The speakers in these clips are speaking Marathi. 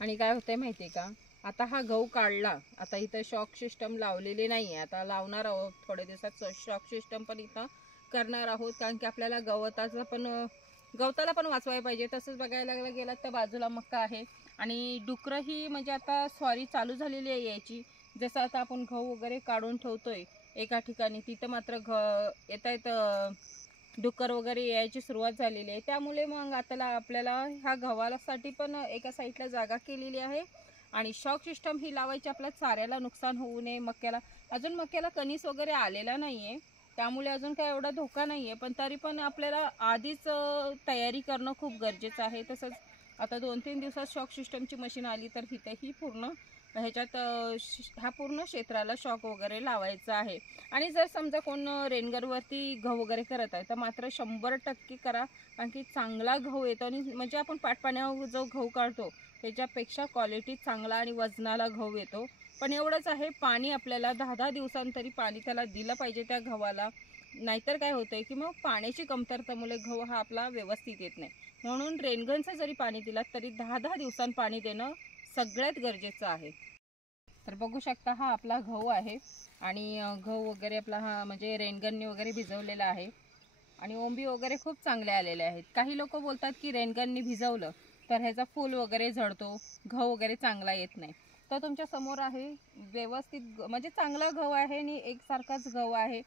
आणि काय होतंय माहिती आहे का, आता हा गहू काढला, आता इथं शॉक सिस्टम लावलेली नाही आहे, आता लावणार आहोत थोड्या दिवसात शॉक सिस्टम पण इथं करणार आहोत, कारण की आपल्याला गवताला पण वाचवायला पाहिजे। तसंच बघायला गेलं तर बाजूला मक्का आहे आणि डुकरं ही म्हणजे आता स्वारी चालू झालेली आहे याची। जसं आता आपण गहू वगैरे काढून ठेवतोय एका ठिकाणी, तिथं मात्र येत डुक्कर वगैरे यायची सुरुवात झालेली आहे। त्यामुळे मग आता आपल्याला ह्या गव्हासाठी पण एका साईडला जागा केलेली आहे आणि शॉक सिस्टम ही लावायची, आपल्या चाऱ्याला नुकसान होऊ नये। मक्याला कणीस वगैरे आलेला नाहीये, त्यामुळे अजून काय एवढा धोका नाहीये, पण तरी पण आपल्याला आधीच तयारी करणं खूप गरजेचं आहे। तसंच आता 2-3 दिवसात शॉक सिस्टमची मशीन आली तर इथंही पूर्ण ह्याच्यात ह्या पूर्ण क्षेत्राला शॉक वगैरे लावायचा आहे। आणि जर समजा कोण रेनगनवरती गहू वगैरे करत आहे तर मात्र 100% करा, कारण की चांगला गहू येतो। आणि म्हणजे आपण पाटपाण्यावर जो गहू काढतो त्याच्यापेक्षा क्वालिटी चांगला आणि वजनाला गहू येतो। पण एवढंच आहे, पाणी आपल्याला 10-10 दिवसांतरी पाणी त्याला दिलं पाहिजे त्या गव्हाला, नाहीतर काय होतंय की मग पाण्याची कमतरतेमुळे गहू हा आपला व्यवस्थित येत नाही। म्हणून रेनगनचं जरी पाणी दिलं तरी 10-10 दिवसांनी पाणी देणं सगळ्यात गरजेचं आहे। तर बघू शकता हा आपला गहू आहे आणि गहू वगैरे आपला हा म्हणजे रेनगनने वगैरे भिजवलेला आहे आणि ओंबी वगैरे खूप चांगले आलेले आहेत। काही लोक बोलतात की रेनगनने भिजवलं तर ह्याचा फूल वगैरे झडतो, गहू वगैरे चांगला येत नाही। तर तुमच्या समोर आहे व्यवस्थित म्हणजे चांगला गहू आहे आणि एकसारखाच गहू आहे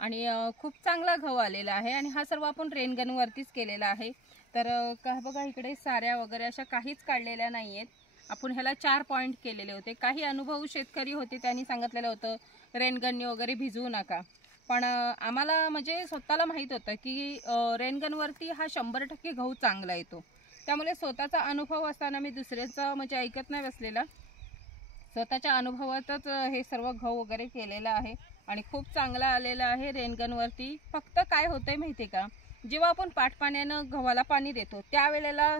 आणि खूप चांगला गहू आलेला आहे आणि हा सर्व आपण रेनगनवरतीच केलेला आहे। तर का बघा इकडे साऱ्या वगैरे अशा काहीच काढलेल्या नाही आहेत। आपण ह्याला 4 पॉईंट केलेले होते। काही अनुभवी शेतकरी होते त्यांनी सांगितलेलं होतं रेनगनने वगैरे भिजवू नका, पण आम्हाला म्हणजे स्वतःला माहीत होतं की रेनगनवरती हा 100% गहू चांगला येतो। त्यामुळे स्वतःचा अनुभव असताना मी दुसऱ्याचा म्हणजे ऐकत नाही बसलेला, स्वतःच्या अनुभवातच हे सर्व गहू वगैरे केलेला आहे आणि खूप चांगला आलेला आहे रेनगनवरती। फक्त काय होतंय माहिती का, जेव्हा आपण पाटपाण्यानं गव्हाला पाणी देतो त्यावेळेला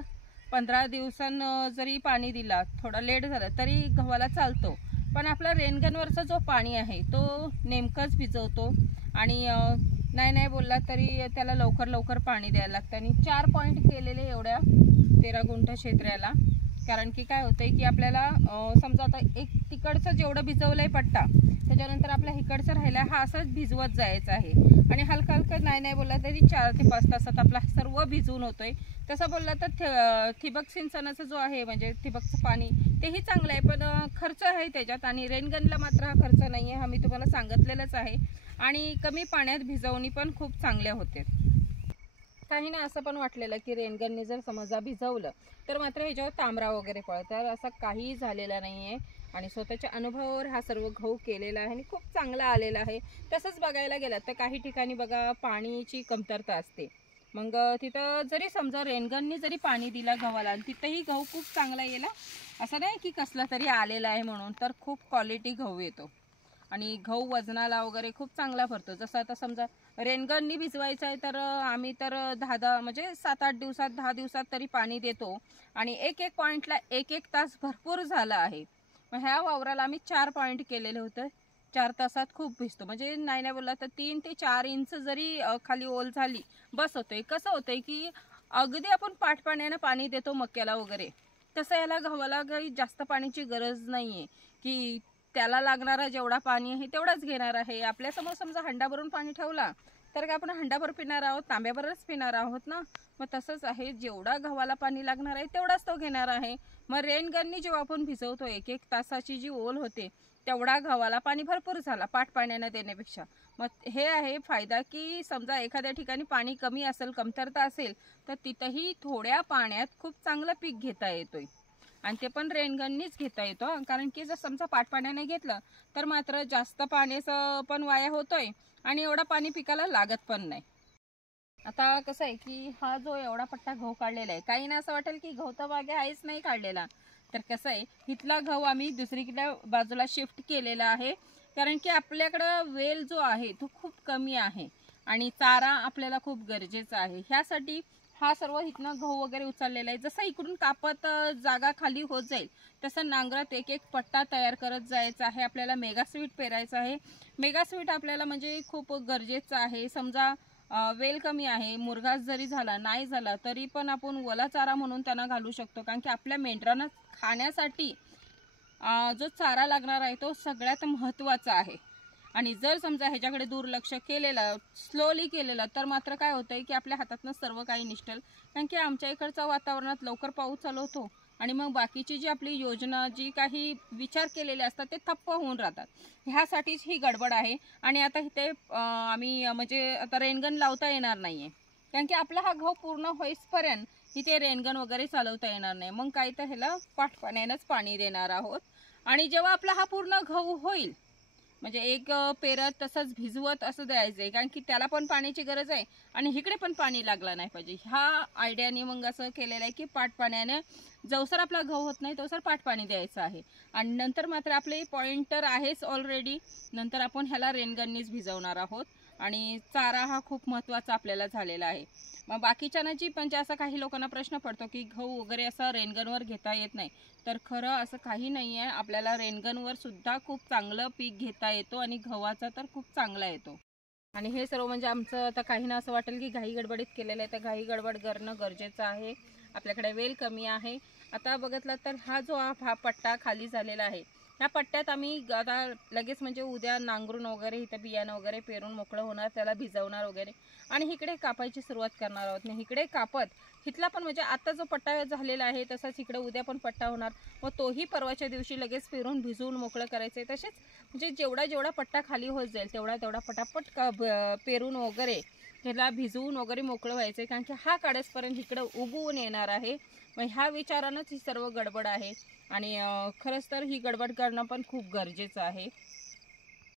15 दिवसांनी जरी पाणी दिला, थोडा लेट झालं तरी गव्हाला चालतो, पण आपला रेनगनवरचा जो पाणी आहे तो नेमकंच भिजवतो आणि नाही बोलला तरी त्याला लवकर पाणी द्यायला लागतं। आणि 4 पॉईंट केलेले एवढ्या 13 गुंठ क्षेत्राला, कारण की काय होतंय की आपल्याला समजा आता एक तिकडचं जेवढं भिजवलंय पट्टा, त्याच्यानंतर आपल्या इकडचं राहिला हा असंच भिजवत जायचं आहे आणि हलका नाही बोलला तरी 4 ते 5 तासात आपला सर्व भिजून होतोय। तसं बोलला तर ठिबक सिंचनाचं जो आहे म्हणजे ठिबकचं पाणी तेही चांगलं आहे, पण खर्च आहे त्याच्यात आणि रेनगनला मात्र हा खर्च नाही आहे, हा मी तुम्हाला सांगितलेलंच आहे। आणि कमी पाण्यात भिजवणी पण खूप चांगल्या होते। काही ना असं पण वाटलेलं की रेनगनने जर समजा भिजवलं तर मात्र ह्याच्यावर तांबरा वगैरे पडतं, तर असं काही झालेलं नाही आहे आणि स्वतःच्या अनुभवावर हा सर्व गहू केलेला आहे आणि खूप चांगला आलेला आहे। तसंच बघायला गेलं तर काही ठिकाणी बघा पाण्याची कमतरता असते, मग तिथं जरी समजा रेनगनने जरी पाणी दिलं गव्हाला आणि तिथंही गहू खूप चांगला येईल, असं नाही की कसला तरी आलेला आहे म्हणून, तर खूप क्वालिटी गहू येतो आणि गहू वजनाला वगैरे खूप चांगला भरतो। जसं आता समजा रेनगननी भिजवायचं आहे तर आम्ही तर 10 म्हणजे 7-8 दिवसात 10 दिवसात तरी पाणी देतो आणि एक पॉईंटला 1 तास भरपूर झाला आहे। मग ह्या वावराला आम्ही 4 पॉईंट केलेले होते, 4 तासात खूप भिजतो, म्हणजे नाही बोलला तर 3 ते 4 इंच जरी खाली ओल झाली बस होतंय। कसं होतंय की अगदी आपण पाटपाण्यानं पाणी देतो मक्याला वगैरे, तसं याला गव्हाला काही जास्त पाण्याची गरज नाहीये की त्याला लागणारा जेवढा पाणी आहे तेवढाच घेणार आहे। आपल्यासमोर समजा हंडा भरून पाणी ठेवला तर काय आपण हंडाभर पिणार आहोत, तांब्याभरच पिणार आहोत ना, मग तसंच आहे, जेवढा गव्हाला पाणी लागणार आहे तेवढाच तो घेणार आहे। मग रेनगननी जेव्हा आपण भिजवतो 1 तासाची जी ओल होते तेवढा गव्हाला पाणी भरपूर झाला पाटपाण्यानं देण्यापेक्षा। मग हे आहे फायदा की समजा एखाद्या ठिकाणी पाणी कमी असेल, कमतरता असेल, तर तिथंही थोड्या पाण्यात खूप चांगलं पीक घेता येतोय आणि ते पण रेनगननीच घेता येतो। कारण की जर समजा पाटपाण्याने घेतलं तर मात्र जास्त पाण्याचं पण वाया होतोय आणि एवढा पाणी पिकाला लागत पण नाही। आता कसं आहे की हा जो एवढा पट्टा गहू काढलेला आहे, काही ना असं वाटेल की गहू तर मागे आहेच नाही काढलेला, तर कसं आहे इथला गहू आम्ही दुसरीकडे बाजूला शिफ्ट केलेला आहे, कारण की आपल्याकडं वेल जो आहे तो खूप कमी आहे आणि चारा आपल्याला खूप गरजेचा आहे। ह्यासाठी हा सर्व इथनं गहू वगैरे उचललेला आहे। जसं इकडून कापत जागा खाली होत जाईल तसं नांगरात 1 पट्टा तयार करत जायचा आहे। आपल्याला मेगा स्वीट पेरायचं आहे। मेगा स्वीट आपल्याला म्हणजे खूप गरजेचं आहे। समजा वेल कमी आहे, मुरघास जरी झाला नाही झाला तरी पण आपण ओला चारा म्हणून त्यांना घालू शकतो. कारण की आपल्या मेंढरांना खाण्यासाठी जो चारा लागणार आहे तो सगळ्यात महत्त्वाचा आहे. आणि जर समजा ह्याच्याकडे दुर्लक्ष केलेलं, स्लोली केलेलं, तर मात्र काय होतंय की आपल्या हातातनं सर्व काही निष्ठल. कारण की आमच्या इकडच्या वातावरणात लवकर पाऊस चालू होतो आणि मग बाकीची जी आपली योजना, जी काही विचार केलेले असतात ते ठप्प होऊन राहतात. ह्यासाठीच ही गडबड आहे. आणि आता इथे आम्ही म्हणजे आता रेनगन लावता येणार नाही आहे. कारण की आपला हा गहू पूर्ण होईसपर्यंत इथे रेनगन वगैरे चालवता येणार नाही. मग काय तर ह्याला पाठपाण्यानंच पाणी देणार आहोत. आणि जेव्हा आपला हा पूर्ण गहू होईल, म्हणजे एक पेरत तसंच भिजवत असं द्यायचं आहे. कारण की त्याला पण पाण्याची गरज आहे आणि इकडे पण पाणी लागलं नाही पाहिजे. ह्या आयडियाने मग असं केलेलं आहे की पाटपाण्याने जवसर आपला गहू होत नाही तवसर पाटपाणी द्यायचं आहे. आणि नंतर मात्र आपले पॉइंटर आहेच ऑलरेडी. नंतर आपण ह्याला रेनगननीच भिजवणार आहोत. आणि चारा हा खूप महत्त्वाचा आपल्याला झालेला आहे. मग बाकीच्यांना जी पण असं काही लोकांना प्रश्न पडतो की गहू वगैरे असं रेनगनवर घेता येत नाही, तर खरं असं काही नाही आहे. आपल्याला रेनगनवर सुद्धा खूप चांगलं पीक घेता येतो आणि गव्हाचा तर खूप चांगला येतो. आणि हे सर्व म्हणजे आमचं आता काही ना असं वाटेल की घाई गडबडीत केलेलं आहे, तर घाई गडबड करणं गरजेचं आहे. आपल्याकडे वेल कमी आहे. आता बघितलं तर हा जो हा पट्टा खाली झालेला आहे, ह्या पट्ट्यात आम्ही आता लगेच म्हणजे उद्या नांगरून वगैरे इथं बियाणं वगैरे पेरून मोकळं होणार, त्याला भिजवणार वगैरे आणि इकडे कापायची सुरुवात करणार आहोत. आणि इकडे कापत इथला पण म्हणजे आता जो पट्टा झालेला आहे तसाच इकडे उद्या पण पट्टा होणार. मग तोही परवाच्या दिवशी लगेच पेरून भिजवून मोकळं करायचं आहे. तसेच म्हणजे जेवढा पट्टा खाली होत जाईल तेवढा पटापट पेरून वगैरे त्याला भिजवून वगैरे मोकळं व्हायचं आहे. कारण की हा काढसपर्यंत इकडं उगवून येणार आहे. मग ह्या विचारानंच ही सर्व गडबड आहे. आणि खरंच तर ही गडबड करणं पण खूप गरजेचं आहे.